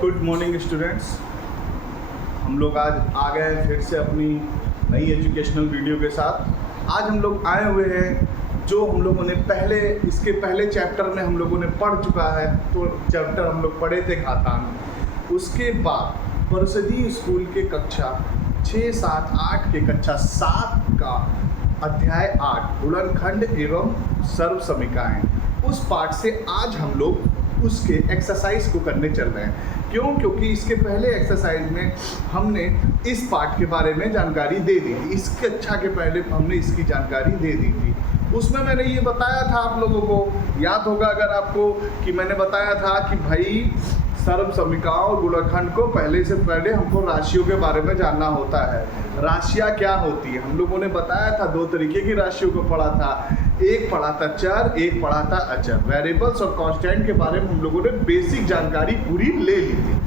Good morning students. हम लोग आज आ गए हैं फिर से अपनी नई एजुकेशनल वीडियो के साथ। आज हम लोग आए हुए हैं जो हम लोगों ने इसके पहले चैप्टर में हम लोगों ने पढ़ चुका है। तो चैप्टर हम लोग पढ़े थे घातांक। उसके बाद परिषदीय स्कूल के कक्षा 6, 7, 8 के कक्षा 7 का अध्याय 8 गुणनखंड एवं सर्वसमीकाएं, उस पाठ से आज हम लोग उसके एक्सरसाइज को करने चल रहे हैं। क्योंकि इसके पहले एक्सरसाइज में हमने इस पाठ के बारे में जानकारी दे दी थी। इस कक्षा के पहले हमने इसकी जानकारी दे दी थी। उसमें मैंने ये बताया था, आप लोगों को याद होगा अगर आपको, कि मैंने बताया था कि भाई सर्वसमीकाओं और गुणनखंड को पहले से पहले हमको राशियों के बारे में जानना होता है। राशियाँ क्या होती है, हम लोगों ने बताया था 2 तरीके की राशियों को पढ़ा था। एक पढ़ा था चर, एक पढ़ा था अचर। वेरिएबल्स और कांस्टेंट के बारे में हम लोगों ने बेसिक जानकारी पूरी ले ली थी।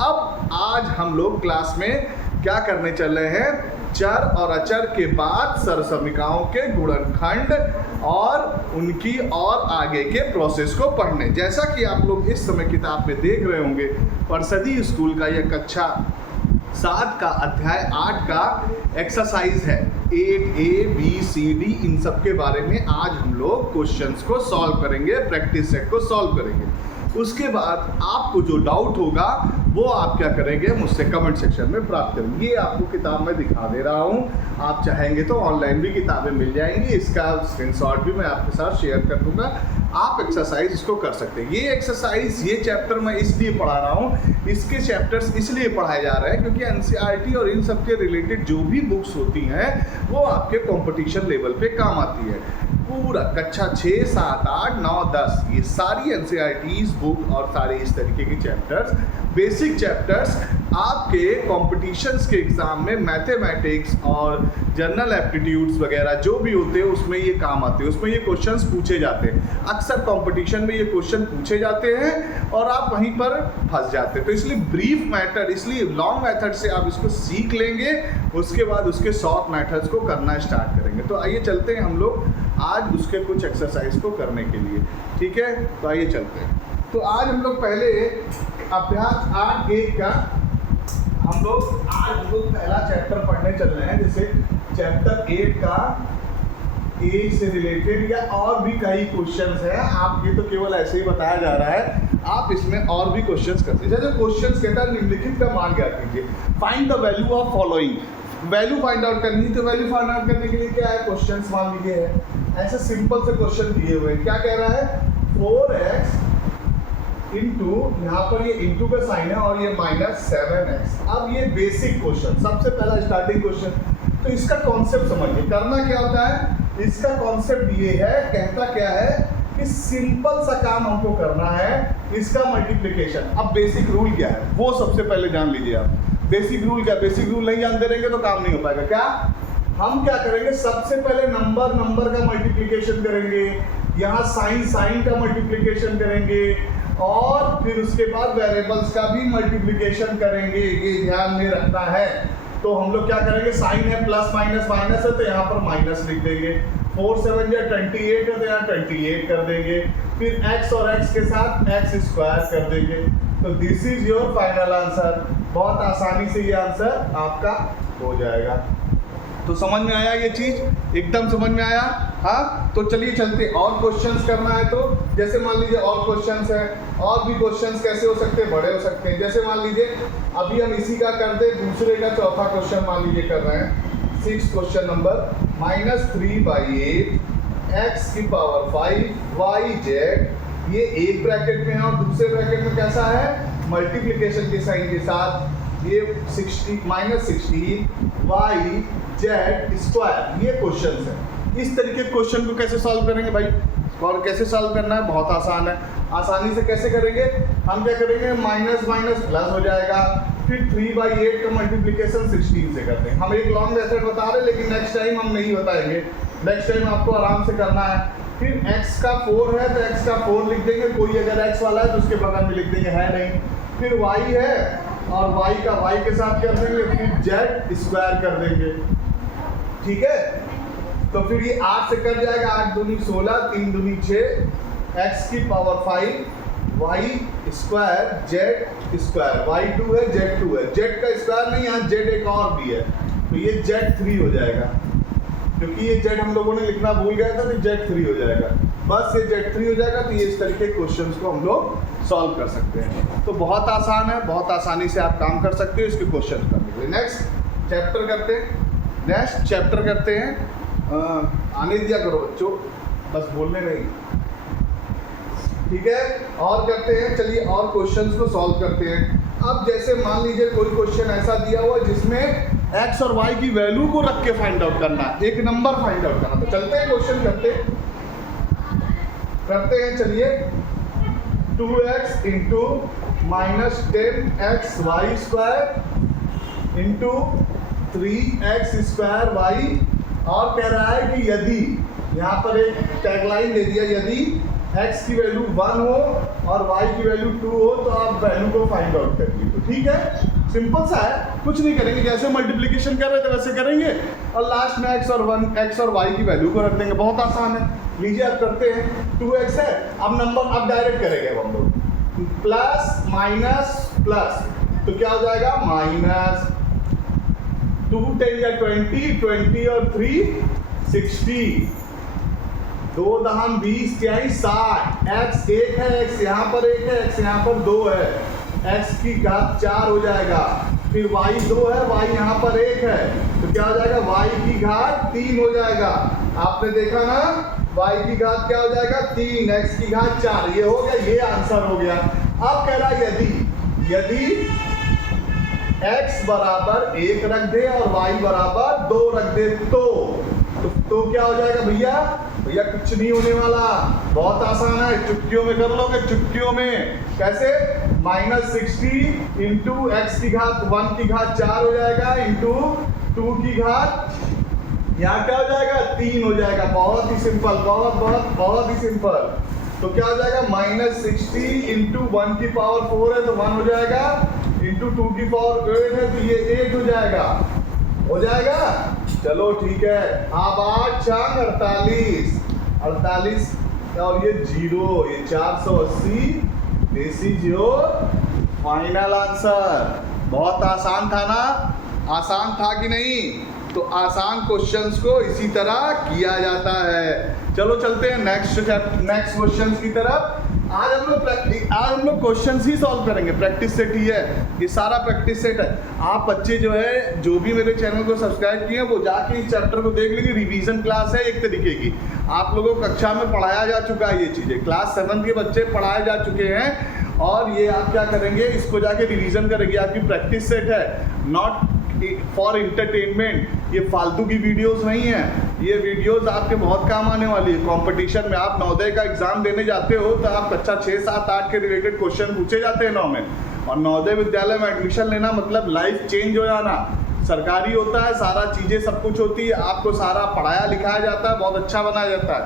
अब आज हम लोग क्लास में क्या करने चल रहे हैं, चर और अचर के बाद सर्वसमीकाओं के गुणनखंड और उनकी और आगे के प्रोसेस को पढ़ने। जैसा कि आप लोग इस समय किताब में देख रहे होंगे, परिषदीय स्कूल का यह कक्षा 7 का अध्याय 8 का एक्सरसाइज है। 8A, B, C, D इन सब के बारे में आज हम लोग क्वेश्चंस को सॉल्व करेंगे, प्रैक्टिस सेट को सॉल्व करेंगे। उसके बाद आपको जो डाउट होगा वो आप क्या करेंगे, मुझसे कमेंट सेक्शन में प्राप्त करेंगे। ये आपको किताब में दिखा दे रहा हूँ, आप चाहेंगे तो ऑनलाइन भी किताबें मिल जाएंगी। इसका स्क्रीनशॉट भी मैं आपके साथ शेयर कर दूंगा, आप एक्सरसाइज इसको कर सकते हैं। ये एक्सरसाइज, ये चैप्टर मैं इसलिए पढ़ा रहा हूँ, इसके चैप्टर्स इसलिए पढ़ाए जा रहे हैं क्योंकि NCERT और इन सब के रिलेटेड जो भी बुक्स होती हैं वो आपके कंपटीशन लेवल पे काम आती है। पूरा कक्षा 6, 7, 8, 9, 10 ये सारी NCERT's बुक और सारे इस तरीके के चैप्टर्स, बेसिक चैप्टर्स आपके कॉम्पिटिशन्स के एग्ज़ाम में मैथमेटिक्स और जनरल एप्टीट्यूड्स वगैरह जो भी होते हैं उसमें ये काम आते हैं, उसमें ये क्वेश्चंस पूछे जाते हैं। अक्सर कंपटीशन में ये क्वेश्चन पूछे जाते हैं और आप वहीं पर फंस जाते हैं। तो इसलिए ब्रीफ मेथड, इसलिए लॉन्ग मेथड से आप इसको सीख लेंगे, उसके बाद उसके शॉर्ट मेथड्स को करना स्टार्ट करेंगे। तो आइए चलते हैं हम लोग आज उसके कुछ एक्सरसाइज को करने के लिए, ठीक है। तो आइए चलते हैं। तो आज हम लोग पहले अभ्यास 8.1 का हम लोग पहला चैप्टर पढ़ने चल रहे हैं। जैसे चैप्टर 8 का एज से रिलेटेड या और भी कई क्वेश्चंस हैं। आप ये तो केवल ऐसे ही बताया जा रहा है, आप इसमें और भी क्वेश्चंस करते हैं। जैसे क्वेश्चंस कहता है निम्नलिखित का मान ज्ञात कीजिए, find the value of following. Value find out करनी, तो वैल्यू फाइंड आउट करने के लिए क्या है, क्वेश्चंस मान लीजिए है, ऐसे सिंपल से क्वेश्चन दिए हुए हैं। क्या कह रहा है, 4x इंटू, यहाँ पर ये इंटू का साइन है और ये -7x। अब ये बेसिक क्वेश्चन, सबसे पहला स्टार्टिंग क्वेश्चन। तो इसका कॉन्सेप्ट समझिए, करना क्या होता है, इसका कॉन्सेप्ट ये है, कहता क्या है कि सिंपल सा काम हमको करना है, इसका मल्टीप्लिकेशन। अब बेसिक रूल क्या है वो सबसे पहले जान लीजिए आप। बेसिक रूल क्या, बेसिक रूल नहीं जानते रहेंगे तो काम नहीं हो पाएगा। क्या हम क्या करेंगे, सबसे पहले नंबर का मल्टीप्लिकेशन करेंगे, यहाँ साइन का मल्टीप्लिकेशन करेंगे और फिर उसके बाद वेरिएबल्स का भी मल्टीप्लिकेशन करेंगे, ये ध्यान में रखना है। तो हम लोग क्या करेंगे, साइन है प्लस माइनस माइनस है तो यहाँ पर माइनस लिख देंगे। 4 7 या 28 है तो यहाँ 28 कर देंगे। फिर x और x के साथ x स्क्वायर कर देंगे। तो this is your final answer. बहुत आसानी से ये आंसर आपका हो जाएगा। तो समझ में आया ये चीज, एकदम समझ में आया। हाँ, तो चलिए चलते, और क्वेश्चंस करना है। तो जैसे मान लीजिए और क्वेश्चंस है, और भी क्वेश्चंस कैसे हो सकते हैं, बड़े हो सकते हैं। जैसे मान लीजिए अभी हम इसी का कर दे, दूसरे का चौथा क्वेश्चन मान लीजिए कर रहे हैं। 6 क्वेश्चन नंबर, -3/8 x की पावर 5 yz। ये एक ब्रैकेट में है और दूसरे ब्रैकेट में कैसा है, मल्टीप्लिकेशन के साइन के साथ, ये -16 yz स्क्वायर। ये क्वेश्चन है। इस तरीके के क्वेश्चन को कैसे सॉल्व करेंगे भाई, और कैसे सॉल्व करना है, बहुत आसान है। आसानी से कैसे करेंगे, हम क्या करेंगे, माइनस माइनस प्लस हो जाएगा। फिर 3/8 का मल्टीप्लिकेशन 16 से करते हैं। हम एक लॉन्ग मेथड बता रहे हैं लेकिन नेक्स्ट टाइम हम नहीं बताएंगे, नेक्स्ट टाइम आपको आराम से करना है। फिर x का 4 है तो x का 4 लिख देंगे, कोई अगर x वाला है तो उसके बगल में लिख देंगे, है नहीं। फिर y है और y का y के साथ कर देंगे, फिर z स्क्वायर कर देंगे, ठीक है। तो फिर ये 8 से कट जाएगा, 8 दूनी 16, 3 दूनी 6, x की power 5 y square Z square, y2 है z2 है, z का स्क्वायर नहीं, यहाँ z एक और भी है तो ये z3 हो जाएगा, क्योंकि ये z हम लोगों ने लिखना भूल गया था तो z3 हो जाएगा, बस ये z3 हो जाएगा। तो ये इस तरीके के क्वेश्चंस को हम लोग सॉल्व कर सकते हैं। तो बहुत आसान है, बहुत आसानी से आप काम कर सकते हो इसके क्वेश्चन करने के लिए। नेक्स्ट चैप्टर करते हैं, आने दिया करो बच्चों, बस बोलने नहीं, ठीक है। और करते हैं, चलिए और क्वेश्चंस को सॉल्व करते हैं। अब जैसे मान लीजिए कोई क्वेश्चन ऐसा दिया हुआ जिसमें x और y की वैल्यू को रख के फाइंड आउट करना, एक नंबर फाइंड आउट करना, तो चलते हैं क्वेश्चन करते हैं। चलिए 2x into minus 10x y square into 3x square y, और कह रहा है कि यदि, यहाँ पर एक टैगलाइन दे दिया, यदि x की वैल्यू 1 हो और y की वैल्यू 2 हो तो आप वैल्यू को फाइंड आउट करिए। तो ठीक है, सिंपल सा है, कुछ नहीं करेंगे, जैसे मल्टीप्लिकेशन कर रहे थे वैसे करेंगे और लास्ट में x और y की वैल्यू को रख देंगे, बहुत आसान है। लीजिए अब करते हैं, 2x है, अब नंबर अब डायरेक्ट करेंगे हम लोग, प्लस माइनस प्लस, तो क्या हो जाएगा माइनस 2 10 या 20, 20 और 3 60, 2 दहम 20 क्या 60, x 1 है, x यहाँ पर 1 है, x यहाँ पर 2 है, x की घात 4 हो जाएगा, फिर y 2 है, y यहाँ पर 1 है, तो क्या हो जाएगा y की घात 3 हो जाएगा। आपने देखा ना, y की घात क्या हो जाएगा 3, x की घात 4, ये हो गया, ये आंसर हो गया। अब कह रहा है यदि x बराबर 1 रख दे और y बराबर 2 रख दे तो क्या हो जाएगा भैया कुछ नहीं होने वाला, बहुत आसान है, चुटकियों में कर लोगे, चुटकियों में। कैसे, -60 इंटू एक्स की घात 1 की घात 4 हो जाएगा इंटू 2 की घात, यहाँ क्या हो जाएगा 3 हो जाएगा, बहुत ही सिंपल, बहुत ही सिंपल। तो क्या हो जाएगा -60 इंटू 1 की पावर 4 है तो 1 हो जाएगा, इंटू 2 की पावर 8 है तो ये 8 हो जाएगा। चलो ठीक है, अब 8 छंग 48 और ये 0, ये 480, this is your final answer. बहुत आसान था ना, आसान था कि नहीं? तो आसान क्वेश्चंस को इसी तरह किया जाता है। चलो चलते हैं नेक्स्ट क्वेश्चंस की तरफ। आज हम लोग क्वेश्चंस ही सॉल्व करेंगे, प्रैक्टिस सेट ही है, ये सारा प्रैक्टिस सेट है। आप बच्चे जो भी मेरे चैनल को सब्सक्राइब किए हैं वो जाके इस चैप्टर को देख लीजिए, रिवीजन क्लास है एक तरीके की। आप लोगों को कक्षा में पढ़ाया जा चुका है, ये चीज़ें क्लास 7 के बच्चे पढ़ाए जा चुके हैं और ये आप क्या करेंगे, इसको जाके रिवीजन करेंगे। आपकी प्रैक्टिस सेट है, नॉट फॉर इंटरटेनमेंट। ये फालतू की वीडियोस नहीं है, ये वीडियोस आपके बहुत काम आने वाली है। कंपटीशन में आप नवोदय का एग्जाम देने जाते हो तो आप कक्षा 6, 7, 8 के रिलेटेड क्वेश्चन पूछे जाते हैं 9 में, और नवोदय विद्यालय में एडमिशन लेना मतलब लाइफ चेंज हो जाना। सरकारी होता है, सारा चीज़ें सब कुछ होती है, आपको सारा पढ़ाया लिखाया जाता है, बहुत अच्छा बनाया जाता है।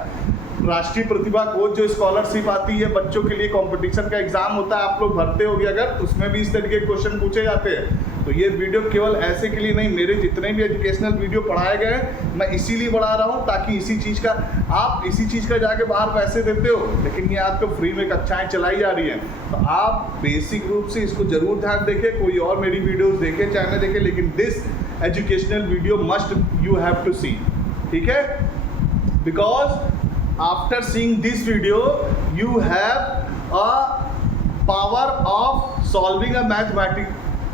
राष्ट्रीय प्रतिभा खोज जो स्कॉलरशिप आती है बच्चों के लिए, कंपटीशन का एग्जाम होता है, आप लोग भरते होगे अगर, उसमें भी इस तरीके के क्वेश्चन पूछे जाते हैं। तो ये वीडियो केवल ऐसे के लिए नहीं, मेरे जितने भी एजुकेशनल वीडियो पढ़ाए गए मैं इसीलिए बढ़ा रहा हूँ ताकि इसी चीज़ का आप जाके बाहर पैसे देते हो, लेकिन ये आपको फ्री में कक्षाएं चलाई जा रही हैं। तो आप बेसिक रूप से इसको जरूर ध्यान देखें, कोई और मेरी वीडियोस देखें चाहे न देखें, लेकिन this educational video must you have to see, ठीक है? Because after seeing this video you have a power of solving a mathematic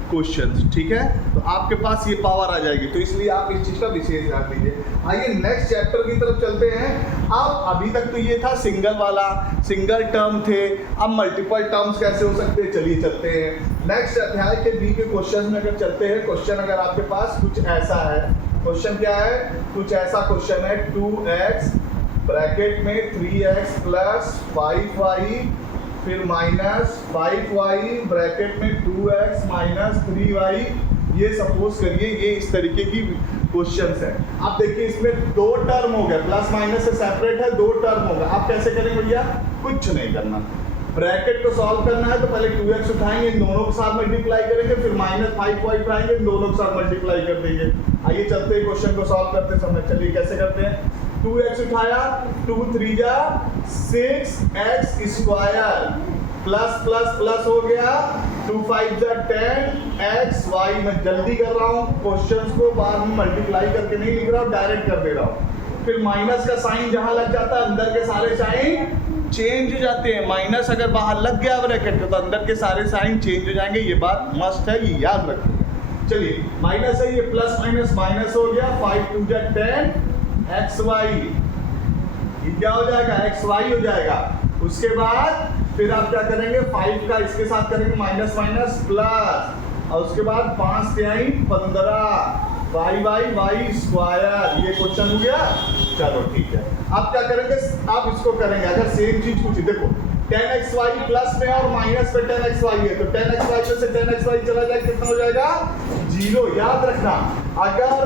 questions, ठीक है? तो आपके पास ये पावर आ जाएगी, तो इसलिए आप इस चीज़ का विशेष ध्यान दीजिए। आइए नेक्स्ट चैप्टर की तरफ चलते हैं। अब अभी तक तो ये था सिंगल टर्म थे, अब मल्टीपल टर्म्स कैसे हो सकते हैं, चलिए चलते हैं। नेक्स्ट अध्याय के बी के क्वेश्चन में अगर चलते हैं, क्वेश्चन अगर आपके पास कुछ ऐसा है, क्वेश्चन क्या है, कुछ ऐसा क्वेश्चन है, 2x ब्रैकेट में 3x प्लस 5y फिर -5y ब्रैकेट में 2x माइनस 3y, ये सपोज करिए ये इस तरीके की क्वेश्चंस है। आप देखिए इसमें 2 टर्म हो गए, प्लस माइनस से सेपरेट है, 2 टर्म हो गए। आप कैसे करेंगे भैया, कुछ नहीं करना, ब्रैकेट को सॉल्व करना है तो पहले 2x उठाएंगे, इन दोनों के साथ मल्टीप्लाई करेंगे, फिर -5y उठाएंगे, इन दोनों के साथ मल्टीप्लाई कर देंगे। आइए चलते हैं क्वेश्चन को सॉल्व करते समय, चलिए कैसे करते हैं। 2x उठाया, 2 3 जा 6x square plus plus plus हो गया, 2 5 जा 10 एक्स वाई। मैं जल्दी कर रहा हूँ, क्वेश्चंस को बाद में मल्टीप्लाई करके नहीं लिख रहा हूँ, डायरेक्ट कर दे रहा हूँ। फिर माइनस का साइन जहां लग जाता है अंदर के सारे साइन चेंज हो जाते हैं। माइनस अगर बाहर लग गया ब्रैकेट तो अंदर के सारे साइन चेंज हो जाएंगे। ये बात मस्ट है, ये याद रखिएगा। चलिए माइनस है, ये प्लस माइनस माइनस हो गया, 5 2 जा 10 एक्स वाई। ये क्या हो जाएगा, एक्स वाई हो जाएगा। उसके बाद फिर आप क्या करेंगे, 5 का इसके साथ करेंगे माइनस माइनस प्लस, और उसके बाद 5 3 15 वाई वाई वाई स्क्वायर। ये क्वेश्चन हो गया। चलो ठीक है, आप क्या करेंगे, आप इसको करेंगे। अगर सेम चीज पूछी, देखो 10xy प्लस में और माइनस में 10xy है, तो 10xy में से 10xy चला जाए, कितना हो जाएगा 0। याद रखना, अगर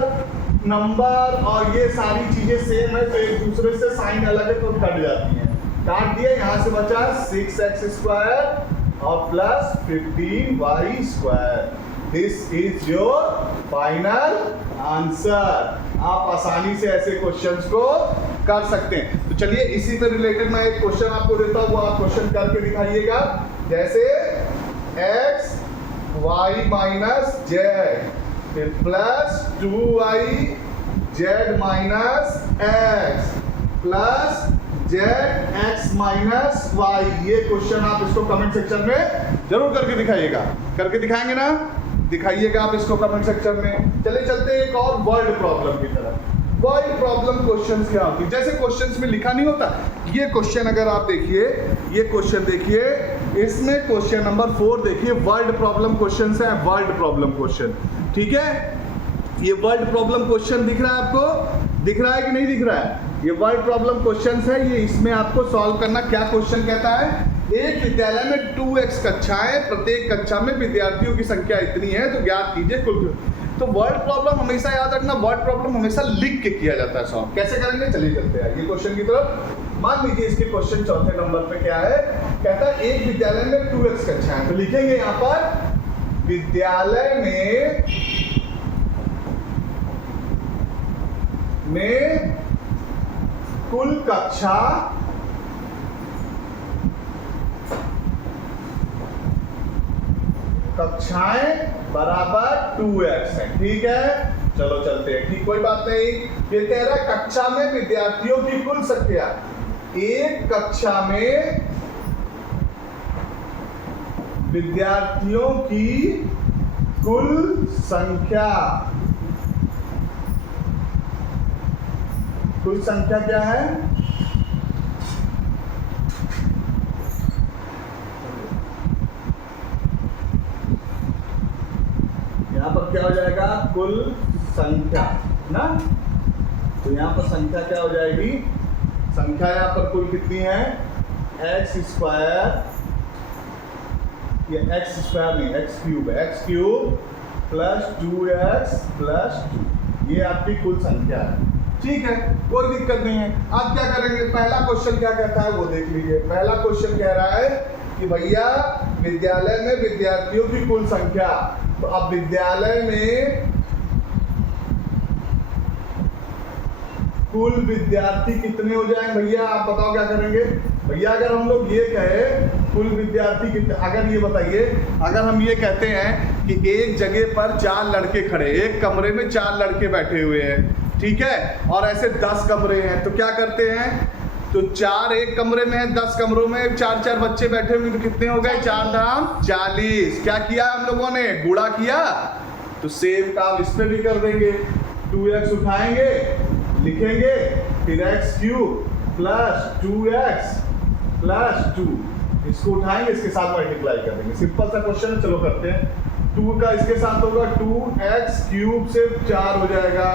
नंबर और ये सारी चीजें सेम है तो एक दूसरे से साइन अलग है तो कट जाती है। काट दिए, यहाँ से बचा 6x स्क्वायर और plus 15y square. This is your final answer. आप आसानी से ऐसे क्वेश्चंस को कर सकते हैं। तो चलिए इसी से रिलेटेड मैं एक क्वेश्चन आपको देता हूं, वो आप क्वेश्चन करके दिखाइएगा। जैसे x y minus z plus 2y z minus x plus z x minus y. ये क्वेश्चन आप इसको कमेंट सेक्शन में जरूर करके दिखाइएगा। करके दिखाएंगे ना, दिखाइएगा आप इसको कमेंट सेक्शन में। चले चलते हैं एक और वर्ड प्रॉब्लम की तरफ। वर्ड प्रॉब्लम क्वेश्चंस क्या होती है, जैसे क्वेश्चंस में लिखा नहीं होता। ये क्वेश्चन अगर आप देखिए, ये क्वेश्चन देखिए, इसमें क्वेश्चन नंबर 4 देखिए, वर्ड प्रॉब्लम क्वेश्चन है। वर्ड प्रॉब्लम क्वेश्चन, ठीक है। ये वर्ड प्रॉब्लम क्वेश्चन दिख रहा है आपको, दिख रहा है कि नहीं दिख रहा है? ये वर्ड प्रॉब्लम क्वेश्चन है। ये इसमें आपको सॉल्व करना, क्या क्वेश्चन कहता है, एक विद्यालय में 2x कक्षाएं, प्रत्येक कक्षा में विद्यार्थियों की संख्या इतनी है, तो ज्ञात कीजिए कुल। तो वर्ड प्रॉब्लम हमेशा याद रखना, वर्ड प्रॉब्लम हमेशा लिख के किया जाता है सॉल्व। कैसे करेंगे, चलिए चलते हैं ये क्वेश्चन की तरफ। मान लीजिए इसके क्वेश्चन चौथे नंबर पे क्या है, कहता है एक विद्यालय में 2x कक्षाएं। तो लिखेंगे यहाँ पर विद्यालय में कुल कक्षाएं बराबर 2x है, ठीक है। चलो चलते हैं, ठीक, कोई बात नहीं। ये कह रहा है कक्षा में विद्यार्थियों की कुल संख्या, एक कक्षा में विद्यार्थियों की कुल संख्या, कुल संख्या क्या है, यहाँ पर क्या हो जाएगा, कुल संख्या ना। तो यहाँ पर संख्या क्या हो जाएगी, संख्या यहाँ पर कुल कितनी है, एक्स स्क्वायर, ये एक्स स्क्वायर नहीं एक्स क्यूब है, x cube plus 2x plus 2, ये आपकी कुल संख्या है, ठीक है, कोई दिक्कत नहीं है। आप क्या करेंगे, पहला क्वेश्चन क्या कहता है वो देख लीजिए। पहला क्वेश्चन कह रहा है कि भैया विद्यालय में विद्यार्थियों की कुल संख्या। तो अब विद्यालय में कुल विद्यार्थी कितने हो जाएंगे भैया, आप बताओ क्या करेंगे भैया। अगर हम लोग ये कहे कुल विद्यार्थी कितने, अगर ये बताइए, अगर हम ये कहते हैं कि एक जगह पर 4 लड़के खड़े, एक कमरे में 4 लड़के बैठे हुए हैं, ठीक है, और ऐसे 10 कमरे हैं, तो क्या करते हैं, तो 4 एक कमरे में है, 10 कमरों में 4-4 बच्चे बैठे हुए, तो कितने हो गए, 4 दाम 40। क्या किया हम लोगों ने, गुणा किया। तो सेम काम इस पे भी कर देंगे, 2x उठाएंगे, लिखेंगे, फिर x cube plus 2x plus 2, इसको उठाएंगे, इसके साथ मल्टीप्लाई कर देंगे। सिंपल सा क्वेश्चन है, चलो करते हैं। 2 का इसके साथ होगा 2x क्यूब से 4 हो जाएगा,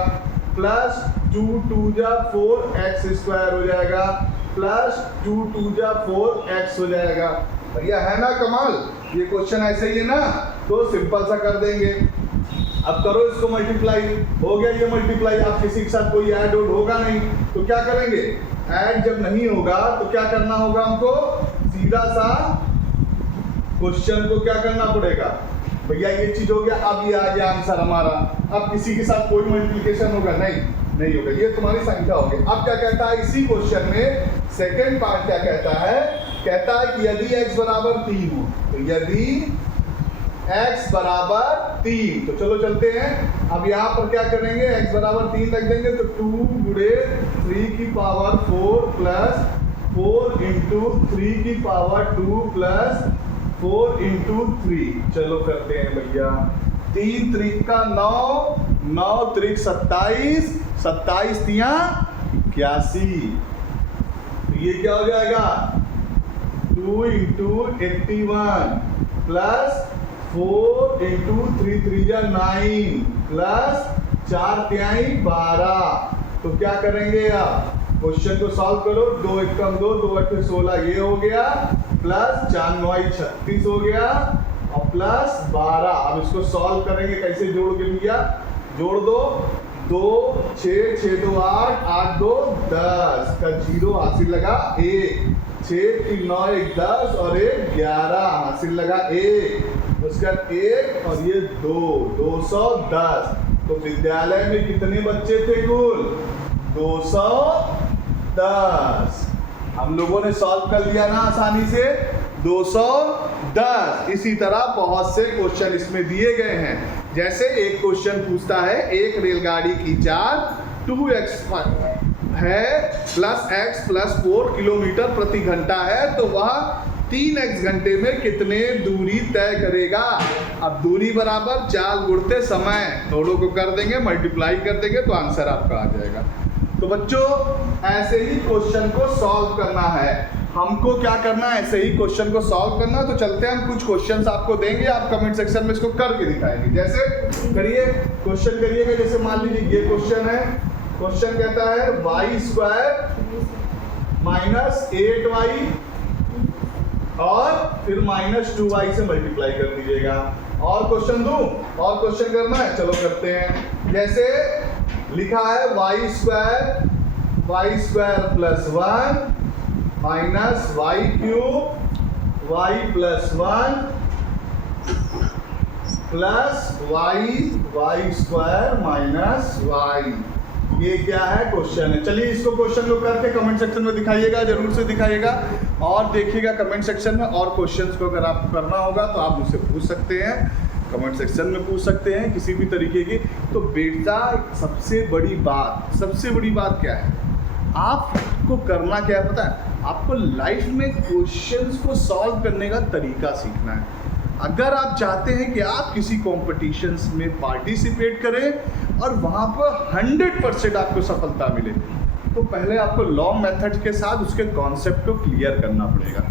प्लस 2 2 जा 4x स्क्वायर हो जाएगा, प्लस 2 2 जा 4x हो जाएगा। भैया है ना कमाल, ये क्वेश्चन ऐसे ही है ना, तो सिंपल सा कर देंगे। अब करो इसको मल्टीप्लाई, हो गया ये मल्टीप्लाई। अब किसी के साथ कोई ऐड ऑड होगा नहीं, तो क्या करेंगे, ऐड जब नहीं होगा तो क्या करना होगा हमको, सीधा सा क्वेश्चन को क्या करना पड़ेगा भैया, ये चीज हो गया, अब ये आ गया आंसर हमारा। अब किसी के साथ कोई मल्टीप्लिकेशन होगा नहीं होगा, ये तुम्हारी संख्या होगी। अब क्या कहता है इसी क्वेश्चन में सेकंड पार्ट क्या कहता है कहता है कि यदि x बराबर 3 हो, तो यदि x बराबर 3, तो चलो चलते हैं। अब यहाँ पर क्या करेंगे, x बराबर 3 रख देंगे, तो 2 गुणे 3 की पावर 4 प्लस 4 इंटू 3 की पावर 2 प्लस 4 इंटू 3। चलो करते हैं भैया, 3 त्रिक का 9, 9 त्रिक 27, 27 तिया 81। तो ये क्या हो जाएगा, 2 इंटू 81 प्लस 4 इंटू 3 3 9 प्लस 4 तिहाई 12। तो क्या करेंगे आप, क्वेश्चन को सॉल्व करो। 2 1 कम 2, 2 8 16, ये हो गया, प्लस 4 9 36 हो गया, और प्लस 12। अब इसको सॉल्व करेंगे, कैसे जोड़ के लिया, जोड़ दो, 2 6 6 2 8 8 2 10 का 0 हासिल लगा 1, 6 3 9 1 10 और 1 11 हासिल लगा 1, उसका 1 और ये 2 210। तो विद्यालय में कितने बच्चे थे कुल, 210। हम लोगों ने सॉल्व कर लिया ना आसानी से, 210। इसी तरह बहुत से क्वेश्चन इसमें दिए गए हैं। जैसे एक क्वेश्चन पूछता है, एक रेलगाड़ी की चाल 2x है प्लस x प्लस 4 किलोमीटर प्रति घंटा है, तो वह 3x घंटे में कितने दूरी तय करेगा। अब दूरी बराबर चाल गुणते समय, दोनों को कर देंगे, मल्टीप्लाई कर देंगे, तो आंसर आपका आ जाएगा। तो बच्चों ऐसे ही क्वेश्चन को सॉल्व करना है, हमको क्या करना है, ऐसे ही क्वेश्चन को सॉल्व करना। तो चलते हैं, हम कुछ क्वेश्चंस आपको देंगे, आप कमेंट सेक्शन में इसको करके दिखाएंगे। जैसे करिए, क्वेश्चन करिएगा। जैसे मान लीजिए ये क्वेश्चन है, क्वेश्चन कहता है y² माइनस 8y और फिर माइनस 2y से मल्टीप्लाई कर दीजिएगा। और क्वेश्चन दूं, और क्वेश्चन करना है, चलो करते हैं। जैसे लिखा है y² plus 1 minus y³ y plus 1 plus y² minus y। ये क्या है, क्वेश्चन है। चलिए इसको क्वेश्चन को करके कमेंट सेक्शन में दिखाइएगा, जरूर से दिखाइएगा, और देखिएगा कमेंट सेक्शन में। और क्वेश्चंस को अगर आपको करना होगा तो आप मुझसे पूछ सकते हैं, कमेंट सेक्शन में पूछ सकते हैं किसी भी तरीके की। तो बेटा सबसे बड़ी बात क्या है, आपको करना क्या है पता है, आपको लाइफ में क्वेश्चंस को सॉल्व करने का तरीका सीखना है। अगर आप चाहते हैं कि आप किसी कॉम्पिटिशन्स में पार्टिसिपेट करें और वहाँ पर 100% आपको सफलता मिले, तो पहले आपको लॉ मेथड के साथ उसके कॉन्सेप्ट को क्लियर करना पड़ेगा।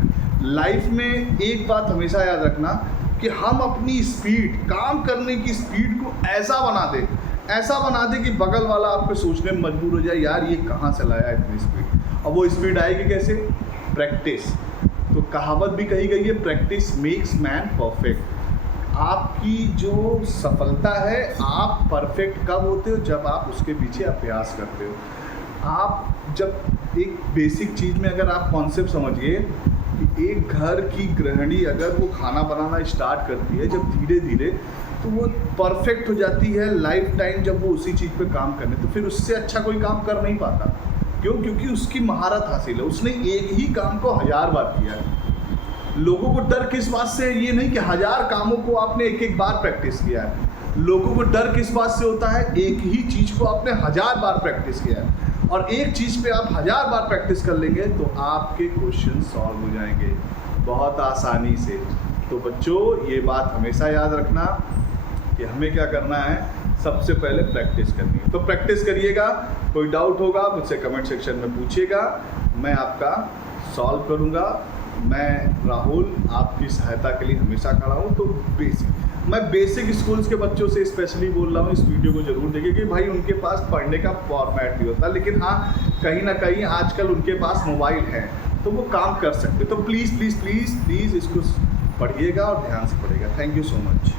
लाइफ में एक बात हमेशा याद रखना कि हम अपनी स्पीड, काम करने की स्पीड को ऐसा बना दे कि बगल वाला आपको सोचने में मजबूर हो जाए, यार ये कहाँ से लाया इतनी स्पीड। और वो स्पीड आएगी कैसे, प्रैक्टिस। तो कहावत भी कही गई है, प्रैक्टिस मेक्स मैन परफेक्ट। आपकी जो सफलता है, आप परफेक्ट कब होते हो, जब आप उसके पीछे अभ्यास करते हो। आप जब एक बेसिक चीज़ में अगर आप कॉन्सेप्ट समझिए कि एक घर की गृहिणी अगर वो खाना बनाना स्टार्ट करती है, जब धीरे धीरे, तो वो परफेक्ट हो जाती है लाइफ टाइम जब वो उसी चीज़ पे काम करने, तो फिर उससे अच्छा कोई काम कर नहीं पाता। क्यों? क्योंकि उसकी महारत हासिल है, उसने एक ही काम को 1000 बार किया है। लोगों को डर किस बात से है, ये नहीं कि 1000 कामों को आपने एक एक बार प्रैक्टिस किया है। लोगों को डर किस बात से होता है, एक ही चीज़ को आपने 1000 बार प्रैक्टिस किया है। और एक चीज़ पे आप 1000 बार प्रैक्टिस कर लेंगे तो आपके क्वेश्चन सॉल्व हो जाएंगे बहुत आसानी से। तो बच्चों ये बात हमेशा याद रखना कि हमें क्या करना है, सबसे पहले प्रैक्टिस करनी है। तो प्रैक्टिस करिएगा, कोई डाउट होगा मुझसे कमेंट सेक्शन में पूछिएगा, मैं आपका सॉल्व करूँगा। मैं राहुल आपकी सहायता के लिए हमेशा खड़ा हूँ। तो मैं बेसिक स्कूल्स के बच्चों से स्पेशली बोल रहा हूँ, इस वीडियो को जरूर देखिए कि भाई उनके पास पढ़ने का फॉर्मेट नहीं होता, लेकिन हाँ कहीं ना कहीं आजकल उनके पास मोबाइल है तो वो काम कर सकते। तो प्लीज़ प्लीज़ प्लीज़ प्लीज़ इसको पढ़िएगा और ध्यान से पढ़िएगा। Thank you so much.